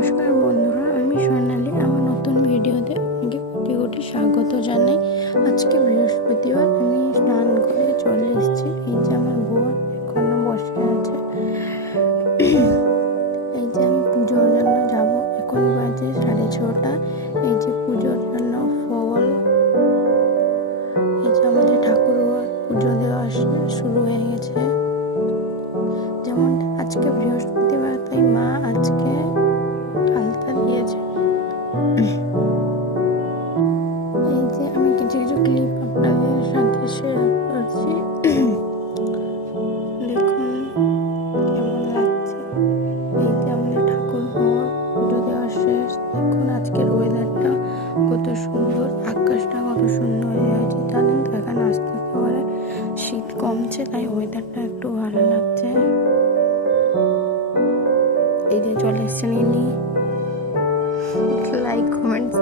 নমস্কার বন্ধুরা, আমি সোনালি। আমার নতুন ভিডিওতে আপনাকে কোটি কোটি স্বাগত জানাই। আজকে বৃহস্পতিবার, আমি স্নান করে চলে এসেছি। এই যে আমার বউ এখনো বসে আছে। এই যে আমি পুজোর জন্য যাব, এখন বাজে 6:30। এই যে পুজোর জন্য ফল, এই যে আমাদের ঠাকুর পুজো দেওয়া শুরু হয়ে গেছে। যেমন আজকে বৃহস্পতিবার, তাই মা আজকে আলতা দিয়েছে। এই যে আমি কিছু কিছু ক্লিপ আপনাদের সাথে শেয়ার করছি, দেখুন কেমন লাগছে। এই যে আমাদের ঠাকুর ঘর পুজো দেওয়া শেষ। দেখুন আজকের ওয়েদারটা কত সুন্দর, আকাশটা কত সুন্দর হয়ে আছে। জানেন তো, এখানে আস্তে আস্তে করে শীত কমছে, তাই ওয়েদারটা একটু ভালো লাগছে। এই যে চলে এসছেন ইনি। Like, comments